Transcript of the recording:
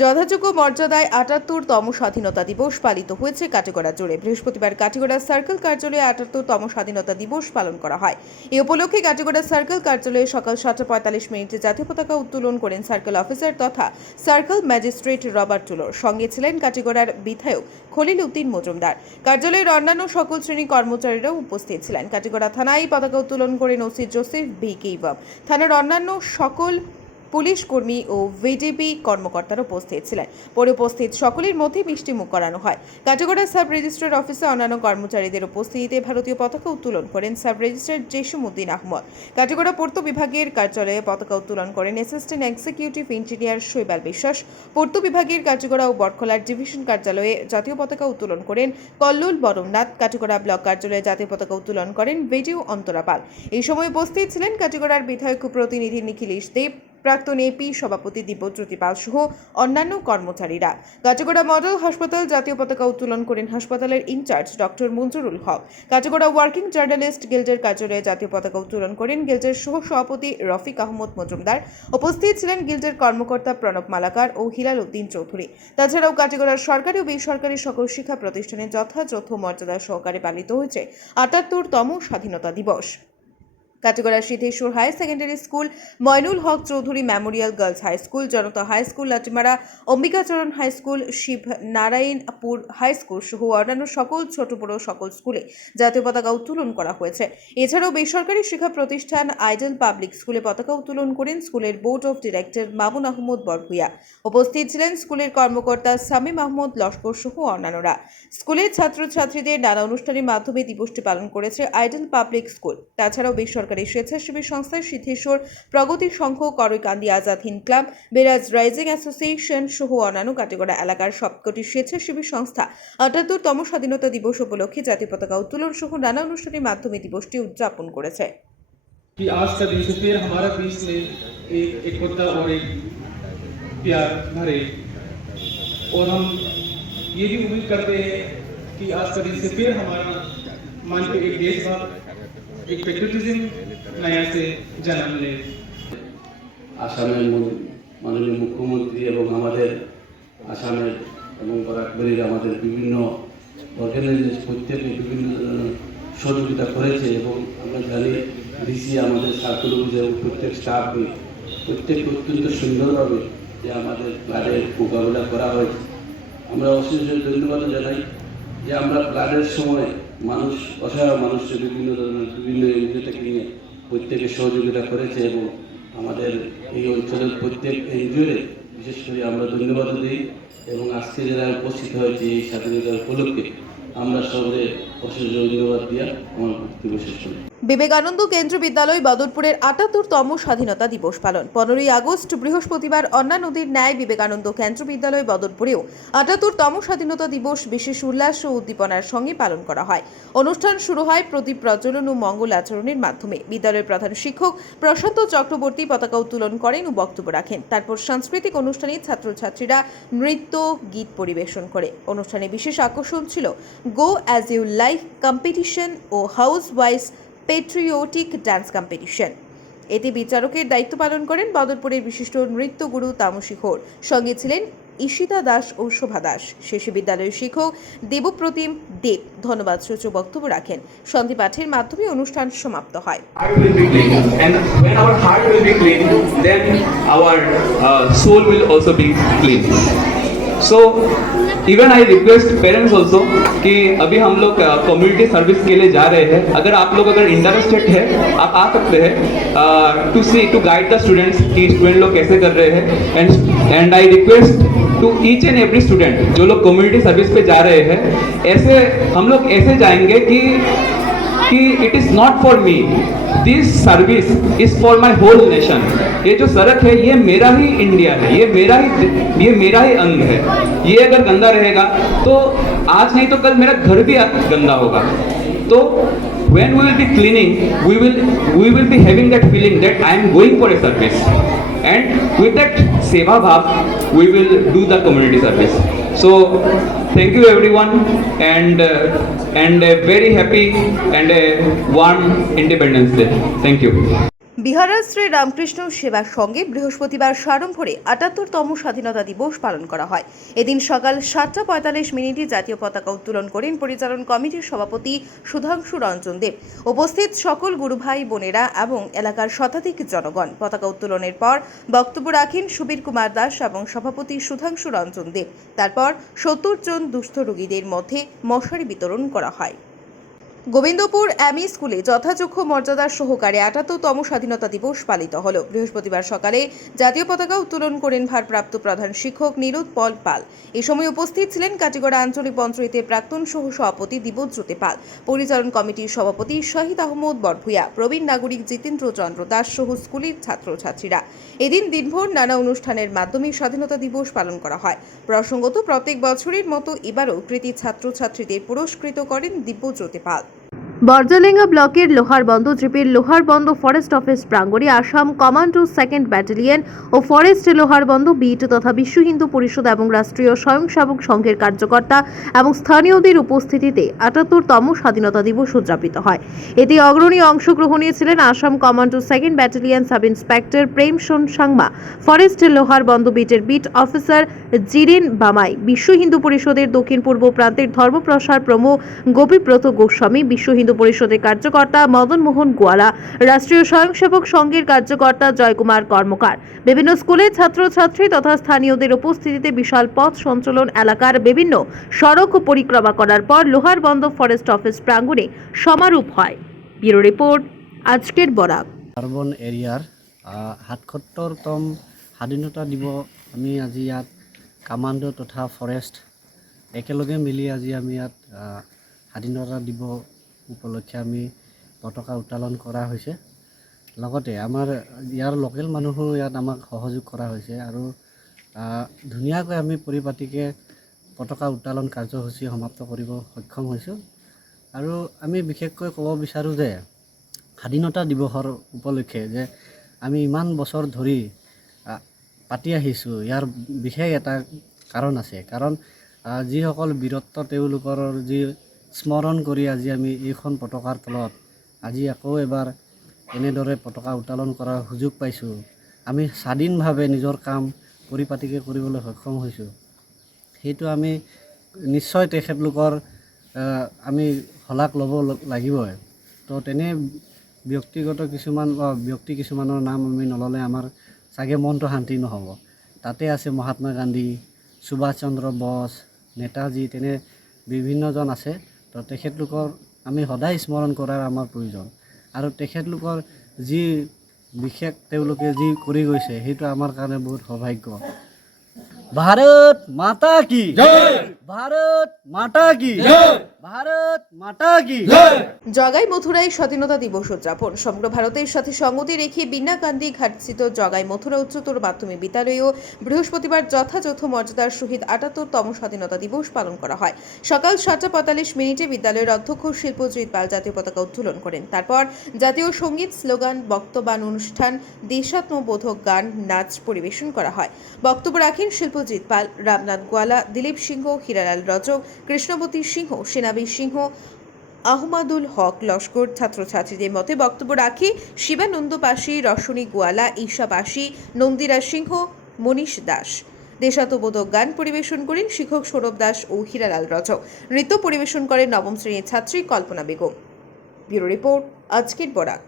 যথাযোগ্য মর্যাদায় ৭৮তম স্বাধীনতা দিবস পালিত হয়েছে কাটিগড়া জুড়ে। বৃহস্পতিবার কাটিগড়া সার্কেল কার্যালয়ে ৭৮তম স্বাধীনতা দিবস পালন করা হয়। এই উপলক্ষে কাটিগড়া সার্কেল কার্যালয়ে সকাল ৭:৪৫ জাতীয় পতাকা উত্তোলন করেন সার্কেল অফিসার তথা সার্কেল ম্যাজিস্ট্রেট রবার্ট টুলোর। সঙ্গে ছিলেন কাটিগড়ার বিধায়ক খলিল উদ্দিন মজুমদার। কার্যালয়ের অন্যান্য সকল শ্রেণী কর্মচারীরাও উপস্থিত ছিলেন। কাটিগড়া থানায় পতাকা উত্তোলন করেন ওসি জোসেফ বি কেইভাম। থানার অন্যান্য সকল পুলিশ কর্মী ও ভিডিপি কর্মকর্তারা উপস্থিত ছিলেন। পরে উপস্থিত সকলের মধ্যে মিষ্টি মুখ করানো হয়। কাটিগড়া সাব রেজিস্ট্রার অফিসে অন্যান্য কর্মচারীদের উপস্থিতিতে ভারতীয় পতাকা উত্তোলন করেন সাব রেজিস্ট্রার জেসিমউদ্দিন আহমদ। কাটিগড়া পূর্ত বিভাগের কার্যালয়ে পতাকা উত্তোলন করেন অ্যাসিস্ট্যান্ট এক্সিকিউটিভ ইঞ্জিনিয়ার শৈবাল বিশ্বাস। পূর্ত বিভাগের কাটিগড়া ও বটখলার ডিভিশন কার্যালয়ে জাতীয় পতাকা উত্তোলন করেন কল্লোল বরমনাথ। কাটিগড়া ব্লক কার্যালয়ে জাতীয় পতাকা উত্তোলন করেন ভিডিও অন্তরা পাল। এই সময় উপস্থিত ছিলেন কাটিগড়ার বিধায়ক প্রতিনিধি নিখিলেশ দেব, প্রাক্তন এপি সভাপতি দিব্যজ্যোতি পাল সহ অন্যান্য কর্মচারীরা। কাটিগড়া মডেল হাসপাতাল জাতীয় পতাকা উত্তোলন করেন হাসপাতালের ইনচার্জ ডক্টর মঞ্জুরুল হক। কাটিগড়া ওয়ার্কিং জার্নালিস্ট গিল্ডের কার্যালয়ে জাতীয় পতাকা উত্তোলন করেন গিল্ডের সহ সভাপতি রফিক আহমদ মজুমদার। উপস্থিত ছিলেন গিল্ডের কর্মকর্তা প্রণব মালাকার ও হিলাল উদ্দিন চৌধুরী। তাছাড়াও কাটিগড়ার সরকারি ও বেসরকারি সকল শিক্ষা প্রতিষ্ঠানে যথাযথ মর্যাদা সহকারে পালিত হয়েছে ৭৮তম স্বাধীনতা দিবস। Katigora Siddheswar higher secondary school, Moinul Haque Chowdhury memorial girls high school, Janata high school, Latimara Ambikacharan high school, Shib Narayanpur high school সহ অন্যান্য সকল ছোট বড় সকল স্কুলে জাতীয় পতাকা উত্তোলন করা হয়েছে। এছাড়াও বেসরকারি শিক্ষা প্রতিষ্ঠান আইডল পাবলিক স্কুলে পতাকা উত্তোলন করেন স্কুলের board of director Mamun Ahmad Barbhuiya. উপস্থিত ছিলেন স্কুলের কর্মকর্তা সামিম আহমদ লস্কর সহ অন্যান্যরা। স্কুলের ছাত্রছাত্রীদের নানা অনুষ্ঠানের মাধ্যমে দিবসটি পালন করেছে আইডল পাবলিক স্কুল। তাছাড়াও বেসরকারি স্বেচ্ছাসেবী সংস্থা Siddheswar Pragati Sangha, Karaikandi Azad Hind club, Beraj rising association সহ অন্যান্য কাটিগড়া এলাকার সবকটি স্বেচ্ছাসেবী সংস্থা ৭৮তম স্বাধীনতা দিবস উপলক্ষে জাতীয় পতাকা উত্তোলন সহ নানা অনুষ্ঠানের মাধ্যমে দিবসটি উদযাপন করেছে। आज का दिन फिर हमारा बीच में एक होता और एक प्यार भरे, और हम ये भी उम्मीद करते हैं कि आज का दिन से फिर हमारा मन पे एक देशभक्त, एक पेट्रियटिज्म नया से जन्म ले। আসামের মাননীয় মুখ্যমন্ত্রী এবং আমাদের আসামের এবং বরাকবাড়ির আমাদের বিভিন্ন অর্গানাইজেশন প্রত্যেকে বিভিন্ন ধরনের সহযোগিতা করেছে, এবং আমরা জানি ডিসি আমাদের সার্কেল অফিসের প্রত্যেক স্টাফকে প্রত্যেককে অত্যন্ত সুন্দরভাবে যে আমাদের প্লাডের মোকাবিলা করা হয়েছে। আমরা অশেষ ধন্যবাদ জানাই যে আমরা প্লাডের সময় মানুষ, অসহায় মানুষকে বিভিন্ন ধরনের বিভিন্ন এনজিও থেকে নিয়ে প্রত্যেকে সহযোগিতা করেছে, এবং আমাদের এই অঞ্চলের প্রত্যেক এনজিওরে বিশেষ করে আমরা ধন্যবাদ দিই। এবং আজকে যারা উপস্থিত হয়েছে এই স্বাধীনতার উপলক্ষে আমরা সবাই অশেষ ধন্যবাদ দিয়ে আমার বক্তব্য শেষ করি। বিবেকানন্দ কেন্দ্র বিদ্যালয় বদরপুরের ৭৮তম স্বাধীনতা দিবস পালন। ১৫ই আগস্ট বৃহস্পতিবার অন্যান্যদের ন্যায় বিবেকানন্দ কেন্দ্র বিদ্যালয় বদরপুরেও ৭৮তম স্বাধীনতা দিবস বিশেষ উল্লাস ও উদ্দীপনার সঙ্গে পালন করা হয়। অনুষ্ঠান শুরু হয় প্রদীপ প্রজ্বলন ও মঙ্গল আচরণের মাধ্যমে। বিদ্যালয়ের প্রধান শিক্ষক প্রশান্ত চক্রবর্তী পতাকা উত্তোলন করেন ও বক্তব্য রাখেন। তারপর সাংস্কৃতিক অনুষ্ঠানে ছাত্রছাত্রীরা নৃত্য গীত পরিবেশন করে। অনুষ্ঠানে বিশেষ আকর্ষণ ছিল go as you like competition ও house wise patriotic dance competition. এতে বিচারকের দায়িত্ব পালন করেন বদরপুরের বিশিষ্ট নৃত্যগুরু তামসী ঘোর। সঙ্গে ছিলেন ঈশিতা দাস ও শোভা দাস। শেষে বিদ্যালয়ের শিক্ষক দেবপ্রতিম দেব ধন্যবাদ সূচক বক্তব্য রাখেন। সন্ধি পাঠের মাধ্যমে অনুষ্ঠান সমাপ্ত হয়। So even I request parents also कि अभी हम लोग कम्युनिटी सर्विस के लिए जा रहे हैं। अगर आप लोग अगर इंटरेस्टेड है आप आ सकते हैं टू गाइड द स्टूडेंट्स कि स्टूडेंट लोग कैसे कर रहे हैं। And I request to each and every student जो लोग कम्युनिटी सर्विस पे जा रहे हैं, ऐसे हम लोग ऐसे जाएंगे कि it is not for me, this service is for my whole nation. ये जो सड़क है ये मेरा ही इंडिया है, ये मेरा ही अंग है। ये अगर गंदा रहेगा तो आज नहीं तो कल मेरा घर भी गंदा होगा। तो when we will be cleaning, we will be having that feeling that I am going for a service, and with that seva bhav we will do the community service. So thank you everyone, and a very happy and a warm Independence Day. Thank you. বিহারের শ্রী রামকৃষ্ণ সেবার সঙ্গে বৃহস্পতিবার সাড়ম্বরে ৭৮তম স্বাধীনতা দিবস পালন করা হয়। এদিন সকাল ৭:৪৫ জাতীয় পতাকা উত্তোলন করেন পরিচালন কমিটির সভাপতি সুধাংশু রঞ্জন দেব। উপস্থিত সকল গুরু ভাই বোনেরা এবং এলাকার শতাধিক জনগণ। পতাকা উত্তোলনের পর বক্তব্য রাখেন সুবীর কুমার দাস এবং সভাপতি সুধাংশু রঞ্জন দেব। তারপর ৭০ জন দুস্থ রোগীদের মধ্যে মশারি বিতরণ করা হয়। গোবিন্দপুর এমই স্কুলে যথাযোগ্য মর্যাদার সহকারে ৭৮তম স্বাধীনতা দিবস পালিত হল। বৃহস্পতিবার সকালে জাতীয় পতাকা উত্তোলন করেন ভারপ্রাপ্ত প্রধান শিক্ষক নিরুৎপল পাল। এই সময় উপস্থিত ছিলেন কাটিগড়া আঞ্চলিক পঞ্চায়েতের প্রাক্তন সহ সভাপতি দিব্যজ্যোতি পাল, পরিচালন কমিটির সভাপতি শাহিদ আহমদ বরভূয়া, প্রবীণ নাগরিক জিতেন্দ্র চন্দ্র দাস সহ স্কুলের ছাত্রছাত্রীরা। এদিন দিনভর নানা অনুষ্ঠানের মাধ্যমে স্বাধীনতা দিবস পালন করা হয়। প্রসঙ্গত প্রত্যেক বছরের মতো এবারও কৃতি ছাত্রছাত্রীদের পুরস্কৃত করেন দিব্যজ্যোতি পাল। বর্জলেঙ্গা ব্লকের লোহারবন্দ জিপির লোহারবন্দ ফরেস্ট অফিস প্রাঙ্গণে আসাম কমান্ডো 2nd ব্যাটালিয়ন ও ফরেস্ট লোহারবন্দ বিট তথা বিশ্ব হিন্দু পরিষদ এবং রাষ্ট্রীয় স্বয়ংসেবক সংঘের কার্যকর্তা এবং স্থানীয়দের উপস্থিতিতে ৭৮তম স্বাধীনতা দিবস উদযাপিত হয়। এতে অগ্রণী অংশগ্রহণ নিয়েছিলেন Assam commando 2nd battalion sub inspector Premson Sangma, forest Loharband বিটের বিট অফিসার জিরেন বামাই, বিশ্ব হিন্দু পরিষদের দক্ষিণ পূর্ব প্রান্তের ধর্মপ্রসার প্রমুখ গোপীব্রত গোস্বামী, বিশ্ব হিন্দু পরিষদের কার্যকর্তা মদন মোহন গোয়ালা, রাষ্ট্রীয় স্বয়ংসেবক সংঘের কার্যকর্তা জয়কুমার কর্মকার, বিভিন্ন স্কুলের ছাত্রছাত্রী তথা স্থানীয়দের উপস্থিতিতে বিশাল পথ সঞ্চালন এলাকার বিভিন্ন সড়ক পরিক্রমা করার পর লোহারবন্দ ফরেস্ট অফিস প্রাঙ্গণে সমারোপ হয়। ব্যুরো ৰিপৰ্ট আজকের বরাক। আৰ্বন এৰিয়াৰ ৭৭তম স্বাধীনতা দিৱস আমি আজি ইয়াত কামাণ্ডো তথা ফৰেষ্ট একেলগে মিলি আজি আমি ইয়াত স্বাধীনতা দিৱস উপলক্ষে আমি পতাকা উত্তোলন কৰা হৈছে। লগতে আমাৰ ইয়াৰ লোকেল মানুহো ইয়াত আমাক সহযোগ কৰা হৈছে আৰু ধুনীয়াকৈ আমি পৰিপাটিকৈ পতাকা উত্তোলন কাৰ্যসূচী সমাপ্ত কৰিব সক্ষম হৈছোঁ। আৰু আমি বিশেষকৈ ক'ব বিচাৰোঁ যে স্বাধীনতা দিৱসৰ উপলক্ষে যে আমি ইমান বছৰ ধৰি পাতি আহিছোঁ, ইয়াৰ বিশেষ এটা কাৰণ আছে। কাৰণ যিসকল বীৰত্ব তেওঁলোকৰ যি স্মৰণ কৰি আজি আমি এইখন পতাকাৰ তলত আজি আকৌ এবাৰ এনেদৰে পতাকা উত্তোলন কৰাৰ সুযোগ পাইছোঁ। আমি স্বাধীনভাৱে নিজৰ কাম পৰিপাটিকৈ কৰিবলৈ সক্ষম হৈছোঁ। সেইটো আমি নিশ্চয় তেখেতলোকৰ আমি শলাগ ল'ব লাগিবই। তো তেনে ব্যক্তিগত ব্যক্তি কিছুমানৰ নাম আমি নল'লে আমাৰ চাগে মনটো শান্তি নহ'ব। তাতে আছে মহাত্মা গান্ধী, সুভাষ চন্দ্ৰ বস, নেতাজী, তেনে বিভিন্নজন আছে। তো তেখেতলোকৰ আমি সদায় স্মৰণ কৰাৰ আমাৰ প্ৰয়োজন আৰু তেখেতলোকৰ যি বিশেষ তেওঁলোকে যি কৰি গৈছে সেইটো আমাৰ কাৰণে বহুত সৌভাগ্য। ভাৰত মাতা কি জয়, ভাৰত মাতা কি জয়, ভারত মাতা কি জয়। জগাই মথুরায় স্বাধীনতা দিবস উদযাপন। সমগ্র ভারতের সাথে সঙ্গতি রেখে বিন্না গান্ধী ঘাটস্থিত জগাই মথুরা উচ্চতর মাধ্যমিক বিদ্যালয়েও বৃহস্পতিবার যথাযথ মর্যাদার সহিত ৭৮তম স্বাধীনতা দিবস পালন করা হয়। সকাল ৭:৪৫ বিদ্যালয়ের অধ্যক্ষ শিল্পজিৎ পাল জাতীয় পতাকা উত্তোলন করেন। তারপর জাতীয় সঙ্গীত, স্লোগান, বক্তব্যান অনুষ্ঠান, দেশাত্মবোধক গান, নাচ পরিবেশন করা হয়। বক্তব্য রাখেন শিল্পজিৎ পাল, রামনাথ গোয়ালা, দিলীপ সিংহ, হীরালাল রজক, কৃষ্ণবতী সিংহ, সেনাবী সিংহ, আহমাদুল হক লস্কর। ছাত্রছাত্রীদের মধ্যে বক্তব্য রাখে শিবানন্দ পাশি, রশনী গোয়ালা, ঈশা পাশি, নন্দিরা সিংহ, মনীষ দাস। দেশাত্মবোধক গান পরিবেশন করেন শিক্ষক সৌরভ দাস ও হীরালাল রজক। নৃত্য পরিবেশন করেন নবম শ্রেণীর ছাত্রী কল্পনা বেগম। ব্যুরো রিপোর্ট আজকের বরাক।